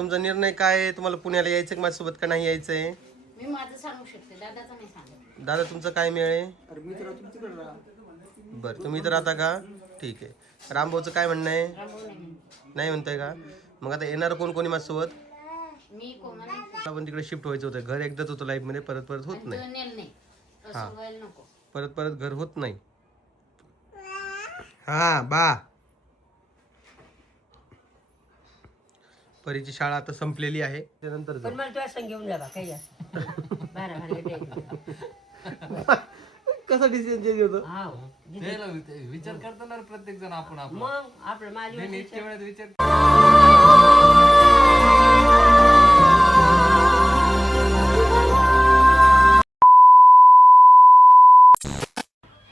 तुमचा निर्णय काय आहे? तुम्हाला पुण्याला यायचं का माझ्यासोबत का नाही यायचंय? मी माझं सांगू शकते, दादाचं नाही सांगत. दादा तुमचं काय मेळ आहे? अरे मी तर तुमच्याकडे राहा. बरं तुम्ही इथं राहता का? ठीक आहे. रामभाऊचं काय म्हणणं आहे? रामभाऊ नाही म्हणत. नाही म्हणताय का? मग आता येणार कोण कोणी माझ्यासोबत? मी कोमल आपण तिकडे शिफ्ट व्हायचं होतं. घर एकदाच होतं लाईफमध्ये, परत परत होत नाही. नेल नाही हा. असं व्हायला नको. परत परत घर होत नाही. हा बा परीची शाळा आता संपलेली आहे. त्यानंतर पण मला तुला संग घेऊन जा बा, काही असं. बारा भानगड द्यायची. कसा डिसिजन चेंज होतो? हाव. विचार करताना प्रत्येक जण आपण मग आपलं माझी इतक्या वेळात विचार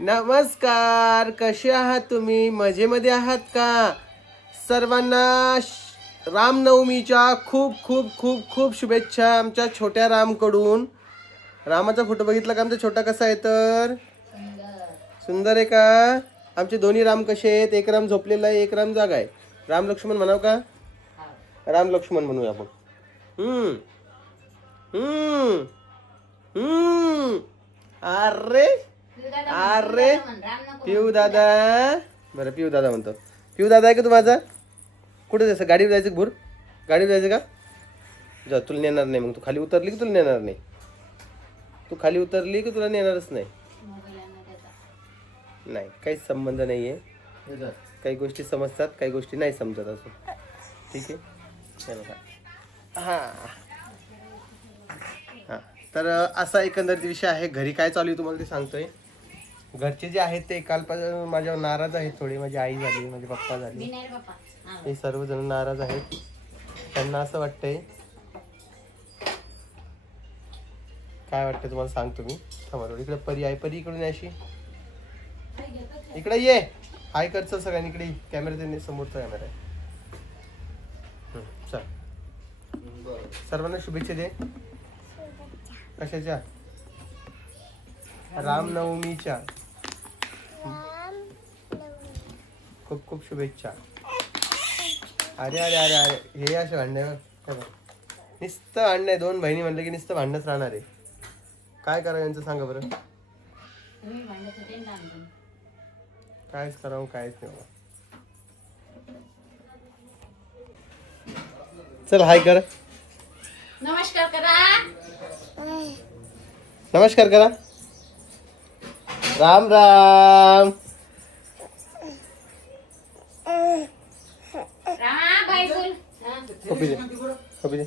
नमस्कार, कसे आहात तुम्ही? मजेमध्ये आहात का? सर्वांना रामनवमीच्या खूप खूप खूप खूप शुभेच्छा आमच्या छोट्या रामकडून. रामाचा फोटो बघितला का? आमचा छोटा कसा आहे तर सुंदर आहे का? आमचे दोन्ही राम कसे आहेत? एक राम झोपलेला आहे, एक राम जागा आहे. राम लक्ष्मण म्हणाव का? राम लक्ष्मण म्हणूया आपण. हम्म हम्म हम्म अरे अरे पिऊ दादा. बरं पिऊ दादा म्हणतो. पिऊ दादा आहे का तू माझा? कुठे जायचं? गाडीवर जायचं भूर? गाडीवर जायचं का? जा, तुला नेणार नाही. मग तू खाली उतरली की तुला नेणार नाही. तू खाली उतरली की तुला नेणारच नाही. नाही, काहीच संबंध नाही आहे. काही गोष्टी समजतात, काही गोष्टी नाही समजत असं. ठीक आहे. चला हां हां. तर असा एकंदरीत विषय आहे. घरी काय चालू आहे तुम्हाला ते सांगतोय. घरचे जे आहेत ते कालपासून माझ्यावर नाराज आहेत थोडे. माझी आई झाली, माझे पप्पा झाले, हे सर्वजण नाराज आहेत. त्यांना असं वाटतंय, काय वाटतं तुम्हाला सांगतो मी. थांबा, इकडे परी आहे. परी इकडून अशी इकडे ये. हाय करचं सगळ्यांनी इकडे. कॅमेरा समोरचा कॅमेरा आहे. चल सर्वांना शुभेच्छा दे. कशाच्या? रामनवमीच्या खूप खूप शुभेच्छा. अरे अरे अरे अरे हे असे भांडण नुसतं भांडण आहे. दोन बहिणी म्हणलं की नुसतं भांडणच राहणार आहे. काय करावं यांचं सांगा बरं. कायच करावं कायच नाही बाबा. चल हाय कर. नमस्कार करा. नमस्कार करा. राम राम. रामा बाई बोल. हा. कॉपी दे, कॉपी दे.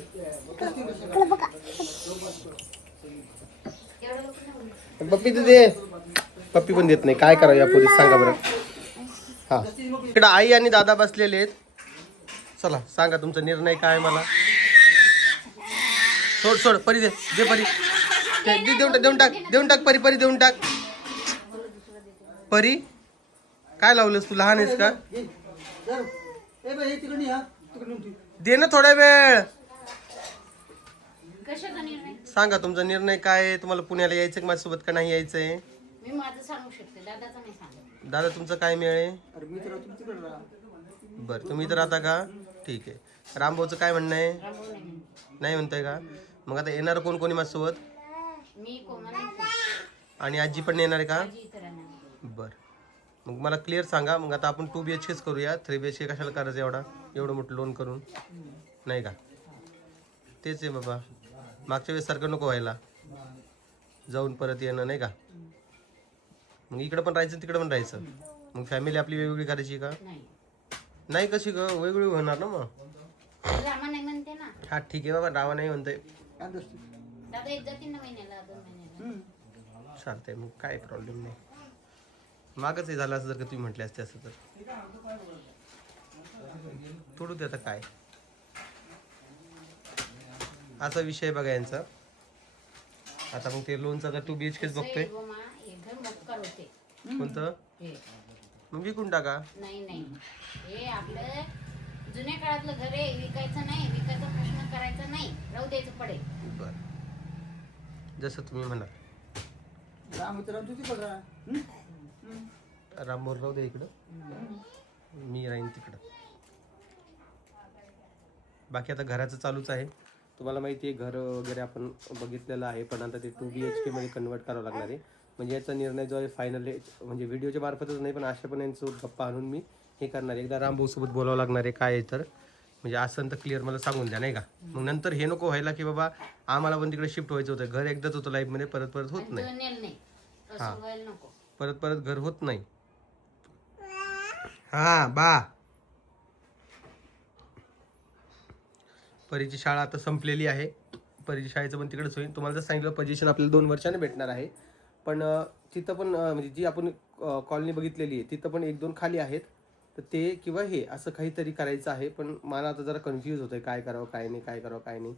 पप्पी तर दे. पप्पी पण देत नाही. काय करावं या पोलीस सांगा बरं. हा इकडं आई आणि दादा बसलेले आहेत. चला सांगा तुमचा निर्णय काय मला. सोड सोड परी दे. दे परी. देऊन टाक परी. परी देऊन टाक. परी काय लावलंस तू? लहान आहेस का? दे ना थोडा वेळ. कशाचा निर्णय? सांगा तुमचा निर्णय काय आहे? तुम्हाला पुण्याला यायचं का माझ्यासोबत का नाही यायचंय? मी माझं सांगू शकते, दादाचं नाही सांगत. दादा तुमचं काय मेळ आहे? अरे मी तर तुमच्याकडे राहा. बरं तुम्ही इथं राहता का? ठीक आहे. रामभाऊचं काय म्हणणं आहे? रामभाऊ नाही म्हणत. नाही म्हणताय का? मग आता येणार कोण कोणी माझ्यासोबत? मी कोमल आणि आजी पण येणार आहे का? आजी इथं राहणार. बरं मग मला क्लिअर सांगा. मग आता आपण 2 BHKच करूया. 3 BHK कशाला करायचं एवढं मोठं लोन करून? नाही का? तेच आहे बाबा. मागच्या वेळेस सारखं नको व्हायला. जाऊन परत येणं नाही का? मग इकडं पण राहायचं तिकडं पण राहायचं. मग फॅमिली आपली वेगवेगळी करायची का? नाही कशी ग? वेगवेगळी होणार ना मग. रामा नाही म्हणते ना. हा ठीक आहे बाबा. रावा नाही म्हणतंय. दादा एक जातील ना महिन्याला, 2 महिन्याला. चालतंय मग काय प्रॉब्लेम नाही. मागच हे झालं असं जर का तुम्ही म्हटले असते असं तर. थोडं ते आता काय असा विषय बघा यांचा. आता मग ते लोनचा आता 2 BHKच बघतोय. कोणतं? मग विकून टाका. नाही हे आपलं जुन्या काळातलं घर आहे. विकायचं नाही. विकायचा प्रश्न करायचा नाही. राहू द्यायचं पडेल. बर जसं तुम्ही म्हणाल. रामभोर राहू दे इकडं. मी राहीन तिकडं. बाकी आता घराचं चालूच आहे. तुम्हाला माहिती आहे घर वगैरे आपण बघितलेलं आहे, पण आता ते 2 BHK मध्ये कन्वर्ट करावं लागणार आहे. म्हणजे याचा निर्णय जो आहे फायनल म्हणजे व्हिडिओच्या मार्फतच नाही, पण अशा पण यांचं गप्पा आणून मी हे करणार आहे. एकदा रामभाऊसोबत बोलावं लागणार आहे काय आहे तर, म्हणजे असं तर क्लिअर मला सांगून द्या नाही का. मग नंतर हे नको व्हायला की बाबा आम्हाला पण तिकडे शिफ्ट व्हायचं होतं. घर एकदाच होतं लाईफमध्ये, परत परत होत पण नाही. तो नेल नाही हा. तसं व्हायला नको. परत परत घर होत नाही. हा बा परीची शाळा आता संपलेली आहे. परीची शाळेचं पण तिकडेच होईल. तुम्हाला जर सांगितलं पोझिशन आपल्याला 2 वर्षाने भेटणार आहे, पण तिथं पण म्हणजे जी आपण कॉलनी बघितलेली आहे तिथं पण 1-2 खाली आहेत. तर ते किंवा हे असं काहीतरी करायचं आहे. पण मला आता जरा कन्फ्यूज होतंय काय करावं काय नाही, काय करावं काय नाही.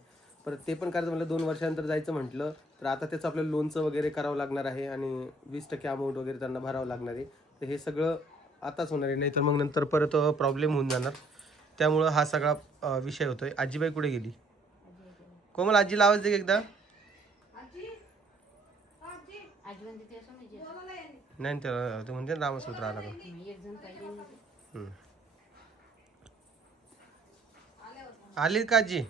परत ते पण करायचं म्हटलं 2 वर्षानंतर जायचं म्हटलं तर आता त्याचं आपल्याला लोनचं वगैरे करावं लागणार आहे आणि 20% अमाऊंट वगैरे त्यांना भरावं लागणार आहे. तर हे सगळं आताच होणार आहे, नाही तर मग नंतर परत प्रॉब्लेम होऊन जाणार. त्यामुळं हा सगळा विषय होतोय. आजीबाई कुठे गेली? कोमल आजीला आवाज दे एकदा. आजी म्हणते ते असं म्हणजे नाही ते म्हणते ना रामसूत्र आला का. एक जण पाहिजे ना. हम्म. आली का आजी?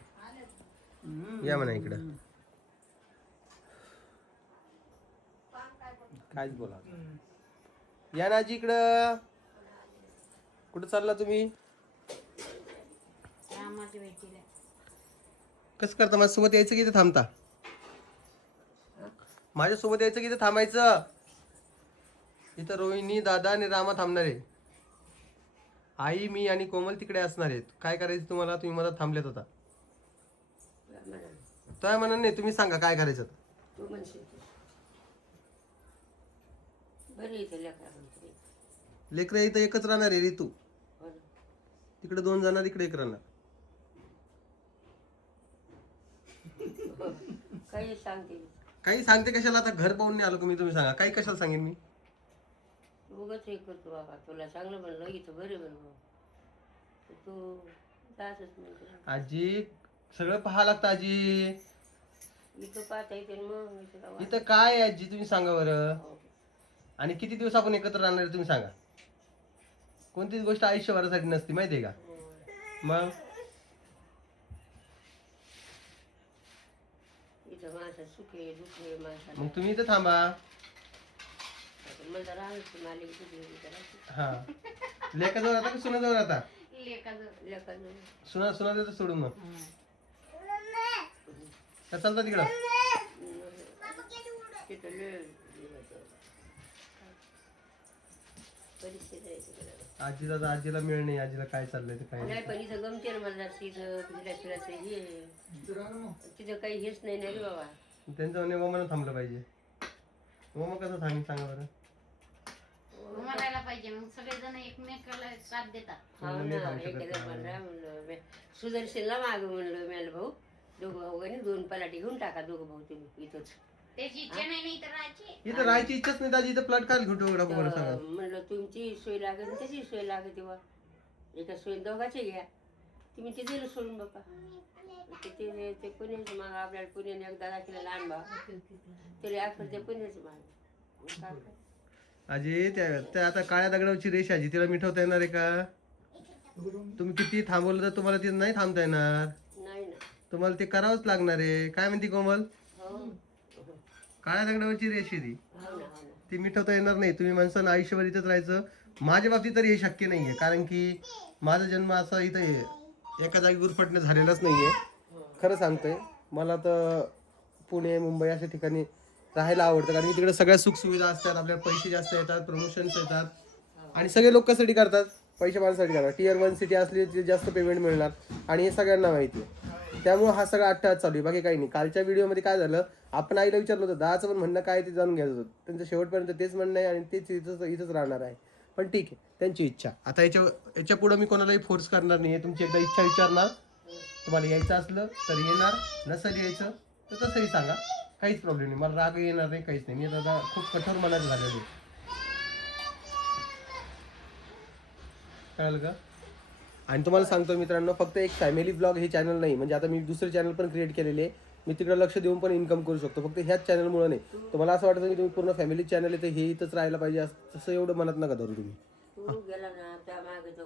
या म्हणा इकडं. कायच बोला. या ना आजी इकडं. कुठं चालला तुम्ही? रामाची भेटीला कसं करता? माझ्यासोबत यायचं की इथे थांबता? माझ्यासोबत यायचं की इथे थांबायचं? इथं रोहिणी दादा आणि रामा थांबणार आहे. आई मी आणि कोमल तिकडे असणार आहेत. काय करायचं तुम्हाला? तुम्ही मला थांबलेत होता. काय म्हणा नाही, तुम्ही सांगा काय करायचं. तू म्हणशील बरं इथे लेकरा म्हणते. लेकरं इथं एकच राहणार आहे ऋतू. हो ना. तिकडे 2 जाणार, इकडे 1 राहणार. काही सांगते काही सांगते कशाला? आता घर पाहून नाही आलो का मी? तुम्ही सांगा काही कशाला सांगेन मी? उगाच हे करतो बाबा. तुला चांगलं म्हणलं इथं बरे म्हणलं तू जायचंच म्हणते. आजी सगळं पाहा लागतं आजी. इथं पाहता येते मग इथं का इथं काय आहे आजी तुम्ही सांगा बरं. हो. आणि किती दिवस आपण एकत्र राहणार आहे तुम्ही सांगा. कोणतीच गोष्ट आयुष्यभरासाठी नसती माहितीये का. मग इथं माणसं सुखे दुखे माणसाला मग तुम्ही इथं थांबा. मला राहायचं मालिक दुखली करायची हा लेकाजवळ राहता की सुनाजवळ राहता? लेकाचं लेखाजवळ सुना देतो सोडून मग का चालता तिकडं? तिथं लय परिस्थिती आहे तिकडं. आजी दादा आजीला मिळ नाही. आजीला काय चाललंय ते काय नाही नाही. पण इथं गमते ना मला जास्त इथं फिरायचं हे तिथं काही हेच नाही ना रे बाबा. त्यांचं म्हणे मम्मानं थांबलं पाहिजे. मम्मा कसं सांगा बरं. म्हणायला पाहिजे मग सगळेजण एकमेकाला साथ देतात. हा ना एखाद्या म्हणला म्हणलं सुदर्शनला माग म्हणलं मॅल भाऊ दोघं भाऊ 2 पलाटी घेऊन टाका दोघं भाऊ तुम्ही इथंच. त्याची इच्छा नाही नाही तर राहायची. इथं राहायची इच्छाच नाही दाजी. इथं प्लॉट काय घेऊ बरं सांगा. म्हणलं तुमची सोय लागेल त्याची सोय लागेल तेव्हा एका सोय दोघाचे घ्या तुम्ही ते दिलं सोडून बापा. ते पुण्याच माग आपल्याला पुण्याने एकदा दाखिला लहान बा तरी आपण ते पुण्याच माग. आजी त्या आता काळ्या दगडावरची रेष आजी तिला मिठवता येणार आहे का? तुम्ही किती थांबवलं तर तुम्हाला तिथं नाही थांबता येणार. नाही ना. तुम्हाला ते करावंच लागणार आहे. काय म्हणते कोमल? हो काळ्या दगडावरची रेष आहे ती. हो ना हो ना. ती मिठवता येणार नाही. तुम्ही माणसानं आयुष्यभर इथंच राहायचं. माझ्या बाबतीत तरी हे शक्य नाहीये, कारण की माझा जन्म असा इथं एका जागी गुरफटणे झालेलाच नाहीये. खरं सांगतोय. मला तर पुणे मुंबई अशा ठिकाणी राहायला आवडतं, कारण की तिकडे सगळ्या सुखसुविधा असतात. आपल्याला पैसे जास्त येतात, प्रमोशन्स येतात आणि सगळे लोक कशासाठी करतात? पैसे माणसाठी करतात. Tier 1 सिटी असली तर जास्त पेमेंट मिळणार आणि हे सगळ्यांना माहिती आहे. त्यामुळे हा सगळा अट्टहास चालू आहे, बाकी काही नाही. कालच्या व्हिडिओमध्ये काय झालं, आपण आईला विचारलं होतं, दाचं पण म्हणणं काय ते जाणून घ्यायचं होतं. त्यांचं शेवटपर्यंत तेच म्हणणं आहे आणि तेच इथंच राहणार आहे. पण ठीक आहे, त्यांची इच्छा. आता याच्या पुढे मी कोणालाही फोर्स करणार नाही. तुमची एकदा इच्छा विचारणार, तुम्हाला यायचं असलं तर येणार, नसेल यायचं तर तसंही सांगा, काहीच प्रॉब्लेम नाही. मला राग येणार नाही, काहीच नाही. मी दादा खूप कठोर मनात झालेलो. कळलं का? आणि तुम्हाला सांगतो मित्रांनो, फक्त एक फॅमिली ब्लॉग हे चॅनल नाही, म्हणजे आता मी दुसरे चॅनल पण क्रिएट केलेले आहे. मी तिकडे लक्ष देऊन पण इन्कम करू शकतो, फक्त ह्याच चॅनलमुळे नाही. तुम्हाला असं वाटतं की तुम्ही पूर्ण फॅमिली चॅनल आहे हे इथंच राहायला पाहिजे, तसं एवढं मनात नका धरू तुम्ही. तू गेला ना त्या मागे तो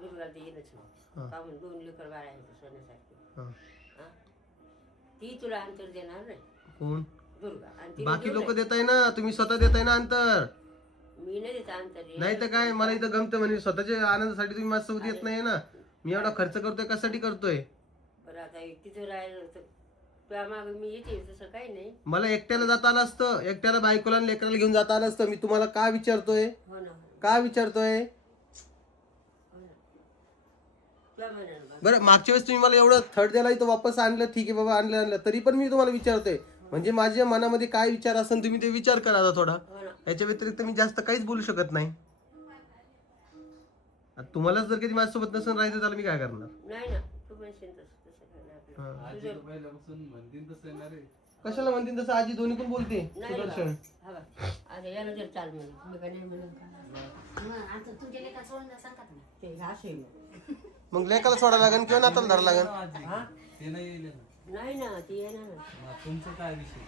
गुरुवार येईलच नाही. हा. का म्हणून 2 लेकर बाळ आहेत सोन्यासारखे हा. हा? ती तुला अंतर देणार नाही कोण दुर्गा आणि तिने बाकी देऊ लोक नाही. देताय ना, तुम्ही स्वतः देताय ना अंतर. मी नाही देत अंतर हे. नाही तर काय, मला इथं गमतं म्हणजे स्वतःच्या आनंदासाठी तुम्ही माझ्यासोबत येत नाही ना. मी एवढा खर्च करतोय कशासाठी करतोय? बरं आता तिथं राहिलं तर तुझ्या मागं मी येते तसं काही नाही. मला एकट्याला जाता आलं असतं, एकट्याला बायकोला आणि लेकराला घेऊन जाता आलं असतं. मी तुम्हाला का विचारतोय, हो ना का विचारतोय? हो ना तुला म्हणाल बा. बरं मागच्या वेळेस तुम्ही मला एवढं थर्ड द्यायला इथं वापस आणलं, ठीक आहे बाबा, आणलं, तरी पण मी तुम्हाला विचारतोय. म्हणजे माझ्या मनामध्ये काय विचार असेल तुम्ही ते विचार करा आता थोडा. हो ना याच्या व्यतिरिक्त मी जास्त काहीच बोलू शकत नाही. आता तुम्हालाच जर कधी माझ्यासोबत नसेल राहायचं तर मी काय करणार? नाही ना तू म्हणशील तसं तसं काय नाही आपलं. आजी तर पहिल्यापासून म्हणतील तसं येणार आहे. कशाला म्हणतील तसं, आजी दोन्ही पण बोलते. नाही सुदर्शन बा. हा बा. आता याला जर चाल म्हणून मी काय नाही म्हणून का मग आता तुझ्या लेका सोडून सांगत नाही. ते असेल मग लेकाला सोडायला लागेल किंवा नाताला धरायला लागेल. आजी हा? ते नाही येईल ना. नाही ना ती येणार ना. मग तुमचं काय विषय?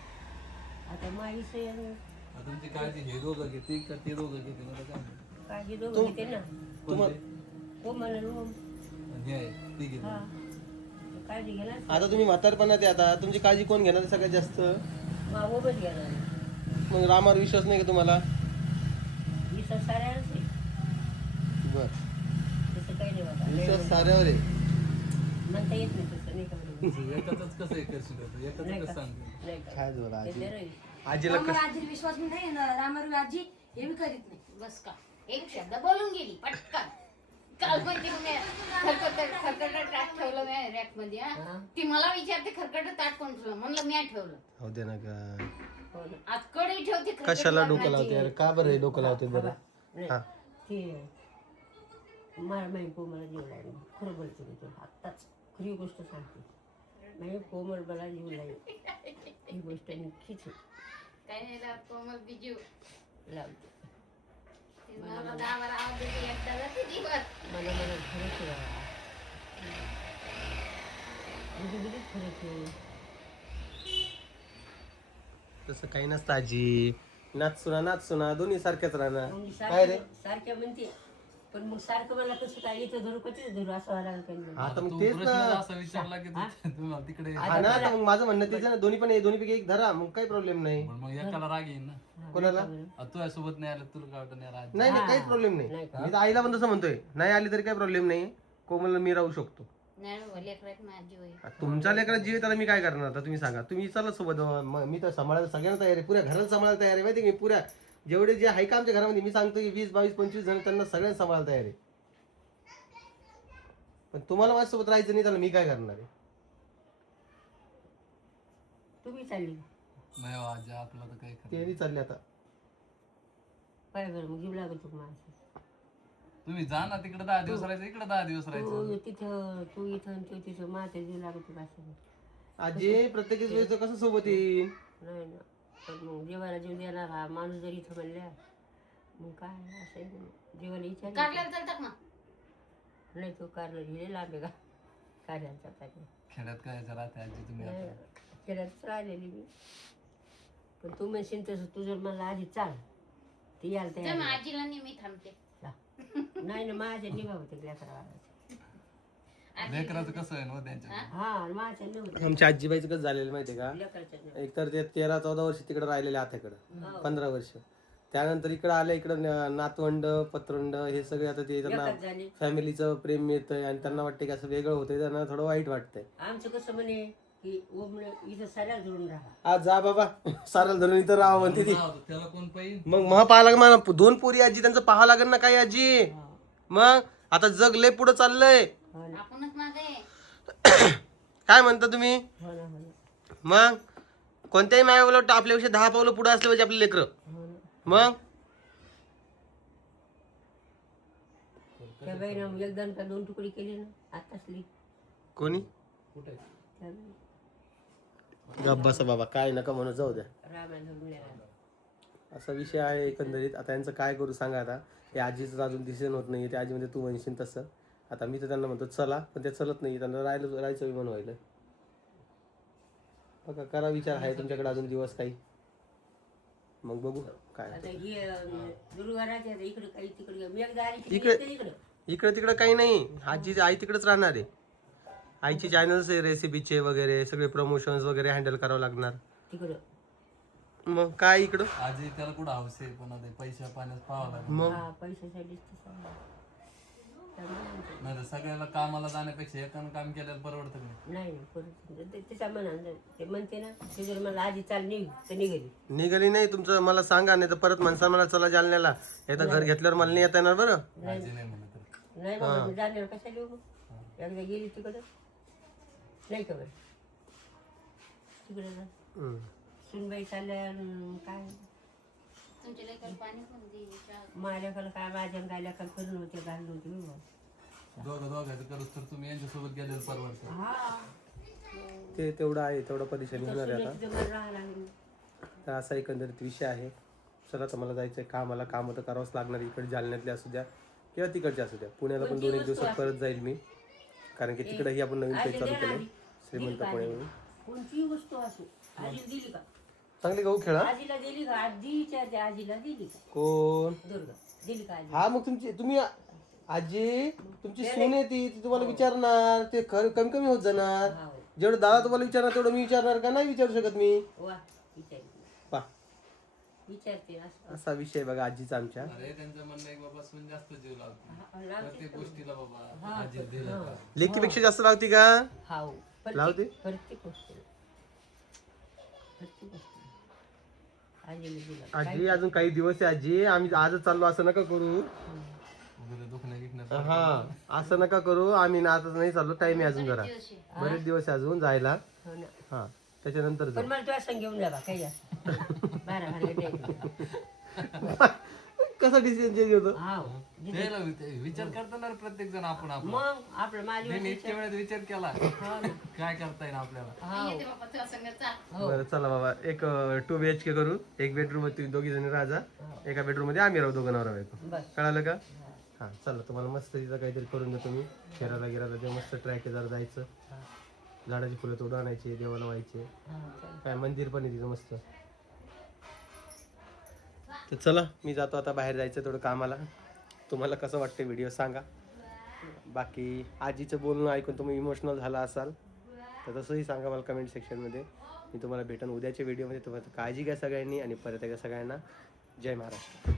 आता माझी सोय आहे. मग तुमची काळजी हे दोघं घेते का ते दोघं घेते मला काय माहिती. काळजी दोघं घेते ना. कोणते? हो मला हो. आणि हे आहे, ते घेते. हा काळजी घेणार आता तुम्ही म्हातारपणात आहे, आता तुमची काळजी कोण घेणार सगळ्यात जास्त? मा मोबाईल घेणार मग रामावर विश्वास नाही का तुम्हाला? विश्वास साऱ्यावरच आहे. बर, तसं काही नाही बाबा विश्वास साऱ्यावर आहे. म्हणता येत नाही तसं नाही का बरोबर? एकाच कसं हे करशील आता? एकाच नाही कसं का? सांगते? नाही का? काय जोर आजी, ते तर आहे. आजीला रामावर कसं आजीला विश्वास मी नाही रामावर आजी हे मी करीत नाही. बस का एक शब्द बोलून गेली पटकन. काल पण ती म्हणे खरकट ताट ठेवलं मी रॅक मध्ये. हा. ती मला विचारते खरकट ताट कोण ठेवलं, म्हणलं मी ठेवलं. हो दे ना का, हो ना. आज कढई ठेवते खरकट कशाला डोकं लग्नाची. लावते यार? का बरं हे डोकं लावते हा बरं? बा. नाही. हा. ते मला माहीत कोमला जीव लागला. खरं बोलते मी तुला आत्ताच खरी गोष्ट सांगते. म्हणजे कोमल मला जीव लागेल ही गोष्ट नक्कीच आहे. काही नाही लावत कोमल बिजू. लावते ती मला 10 बारा आवाज देते, एकटा जाते दिवस. मला मला खरंच आहे बाबा. म्हणजे बिलकुल खरंच आहे. तसं काही नसतं आजी. नाच सुना दोन्ही सारख्याच राहणार. मग काय रे? सारख्या म्हणते पण मग सारखं मला कसं काय इथं धरू कधीच धरू असं व्हायला लागलं काही नाही. हा तर तू मग तेच प्रश्न ना. असा विचारला की तुम्ही तिकडे हा ना, तर मग माझं म्हणणं तेच आहे ना, दोन्हीपैकी एक धरा, मग काही प्रॉब्लेम नाही. पण मग एकाला राग येईल ना. कोणाला? आता तुझ्या सोबत नाही आलं तुला काय वाटत नाही राज. नाही नाही, काहीच प्रॉब्लेम नाही. नाही का? मी तर आईला पण तसं म्हणतोय, नाही आली तरी काही प्रॉब्लेम नाही. कोमल मी राहू शकतो. नाही हो, लेकरात माझी होईल. तुमच्या लेकरात जीव आहे, त्याला मी काय करणार आता तुम्ही सांगा. तुम्ही चला सोबत, मी तर सांभाळायला सगळ्यांना तयार आहे, पुऱ्या घराला सांभाळायला तयार आहे. माहिती आहे की मी पुऱ्या जेवढे जे आहे का आमच्या घरामध्ये, मी सांगतो की 20, 22, 25 जण त्यांना सगळ्यांना सांभाळायला तयार आहे. पण तुम्हाला माझ्यासोबत राहायचं नाही, त्याला मी काय करणार आहे? तुम्ही चालली नाही हो, आजी आपलं तर काही खरं ते नाही. नाही चालले आता. काय बरं मग जीव लागत तू माझं. तुम्ही जा ना तिकडे 10 दिवस राहायचं, इकडे 10 दिवस राहायचं. तू तिथं तू इथं आणि तू तिथं माझ्या जीव लागत तू कसं आजी प्रत्येक वेळेस कसं सोबत येईन? नाही ना. पण मग जेवायला जीव देणार हा माणूस जर इथं म्हणल्या मग काय असं आहे ना. जेवायला विचार काढल्याला चालतात ना. नाही तो कारला लिहिले लांबे का कार्याचा पाहिजे खेड्यात काय राहते आजी तुम्ही आता. खेड्यातच राहिलेली मी. पण तू म्हणशील तसं तू जर मला आधी चाल ती यायला तर तयार मग आहे. आजीला नेहमी थांबते. नाही ना माझ्या निभावते लेकरा लेकराचं कसं आहे ना हो त्यांच्या. हा माझ्या निभावते आमच्या आजीबाईचं कसं झालेलं माहितीये का? लेकराच्या नाही. एकतर ते 13-14 वर्ष तिकडे राहिलेले आत्याकडं, 15 वर्ष. त्यानंतर इकडे आले, इकडं नातवंड पत्रंड हे सगळे आता ते त्यांना एकच झाली. फॅमिलीचं प्रेम मिळतंय आणि त्यांना वाटतं की असं वेगळं होतंय, त्यांना थोडं वाईट वाटतंय. आमचं कसं म्हणे की ओमने इथं साऱ्या जोडून राहा. आज जा बाबा सारल धरून इथं राहा म्हणते ती. त्याला कोण पाहिजे? मग मग पाहा लागेल मला 2 पोरी आजी, त्यांचं पाहावं लागेल ना काही आजी. मग आता जग लय पुढं चाललंय. हो ना आपणच मागे. काय म्हणता तुम्ही? हो ना हो ना मग कोणत्याही मायाला वाटतं आपल्यापेक्षा 10 पावलं पुढे असले पाहिजे आपले लेकरं. हो ना. मग त्या बाईनं एकदा का 2 तुकडी केली ना आतासली कोणी? कुठे? त्या बाई गप बसा बाबा, काय नका म्हणून, जाऊ द्या. रामायण मिळाला. असा विषय आहे एकंदरीत. आता यांचं काय करू सांगा. आता हे आजीचं अजून डिसिजन होत नाही. ते आजी म्हणजे तू म्हणशील तसं. आता मी तर त्यांना म्हणतो चला, पण ते चलत नाही. त्यांना राहायचं विमान व्हायला. बघा करा विचार, आहे तुमच्याकडे अजून दिवस काही, मग बघू काय. आता ही दुर्गाराच्या इकडे काही तिकडे मी एकदा आली की इकडे- इकडे इकडे तिकडे काही नाही, आजी आई तिकडेच राहणार आहे. आईची चॅनल्स आहे रेसिपीचे वगैरे सगळे प्रमोशन्स वगैरे हँडल करावं लागणार. तिकडं मग काय इकडं आजी त्याला कुठं हौस आहे पण ते पैशा पाण्यात पाहावं लागेल. मग हा पैशासाठीच ते सांगा. नाही तर सगळ्याला कामाला जाण्यापेक्षा एकानं काम केल्याला परवडतं का नाही? नाही नाही परत त्याच्या मनानं ते म्हणते ना ते जर मला आधी चाल निघ तर निघाली. निघाली नाही तुमचं मला सांगा, नाही तर परत माणसा मला चला जालन्याला एकदा घर घेतल्यावर मला नाही येता येणार बरं. आजी नाही म्हणत तर. नाही बाबा मी जाणार कशाला येऊ मग? एकदा गेली तिकडं नाही का बरं तिकडे जा. हम्म. सुनबाई चालल्या काय तुमच्या लेकर पाणी पण देईल चहा. माझ्याकडे काय माझ्या काय लेखाला करून होते घालून होते मी बाबा. दोघांचं करूच तर तुम्ही यांच्यासोबत गेलेलं परवडतं. हा ते तेवढं आहे, तेवढं परेशानी होणार आहे आता. सुनेचं घर राहायला लागेल. तर असा एकंदरीत विषय आहे. चला तर मला जायचं आहे कामाला, काम तर करावंच लागणार. इकडे जालन्यातले असू द्या किंवा तिकडचे असू द्या. पुण्याला पण 2-1 दिवसात परत जाईल मी, कारण की तिकडेही आपण नवीन पेज चालू केलं श्रीमंत पुणे म्हणून. कोणतीही वस्तू असो आजीला दिली का? चांगली गहू खेळा. आजीला दिली का? आजीच्या त्या आजीला दिली का? कोण? दुर्गा दिली का आजी? हा मग तुम्ही आजी तुमची सून आहे ती तुम्हाला विचारणार, ते कमी कमी होत जाणार. हा, हो. जेवढं दादा तुम्हाला विचारणार तेवढं मी विचारणार का? नाही विचारू शकत मी. वा विचारते पा विचारते असं. असा विषय बघा आजीचा आमच्या. अरे त्यांचं म्हणणं आहे बाबा सून जास्त जीव लावते हा, लावते प्रत्येक गोष्टीला बाबा आजी दिलं का? लेकीपेक्षा जास्त लावती का? हा लावते? प्रत्येक गोष्ट प्रत्येक गोष्ट आजीला दिलं. आजी अजून काही दिवस आहे आजी, आम्ही आजच चाललो असं नका करू. वगैरे दुखणं गिखणं हा असं नका करू, आम्ही ना आता नाही चाललो, टाइम आहे अजून जरा, बरेच दिवस आहे अजून जायला. हो ना. हा त्याच्यानंतर पण जाऊ. मला तुला संग घेऊन जा बा काही असं 12 घंटे. कसा डिसिजन चेंज होतो? हा त्याला विचार करताना प्रत्येक जण आपण आपण मग आपलं माझी त्यांनी इतक्या वेळात विचार केला काय करता येईल आपल्याला. मी येते बाबा तुझ्या संग चाल. बरं चला बाबा, एक 2 BHK करू. एक बेडरूम मध्ये तुम्ही 2 जणी राहा, एका बेडरूम मध्ये आम्ही राहू, दोघं नवरा बायको. बस कळालं का? हा चला तुम्हाला मस्त तिथं काहीतरी करून देतो मी. फिरायला गिरायला ते मस्त ट्रॅक जरा जायचं, झाडाची फुलं तोडून आणायची, देवाला व्हायचे. काय मंदिर पण आहे तिथं मस्त. तर चला मी जातो आता, बाहेर जायचं थोडं कामाला. तुम्हाला कसं वाटतं व्हिडिओ सांगा. बाकी आजीचं बोलणं ऐकून तुम्ही इमोशनल झाला असाल तर तसंही सांगा मला कमेंट सेक्शनमध्ये. मी तुम्हाला भेटेन उद्याच्या व्हिडिओमध्ये. तुम्हाला काळजी घ्या सगळ्यांनी, आणि परत एकदा सगळ्यांना जय महाराष्ट्र.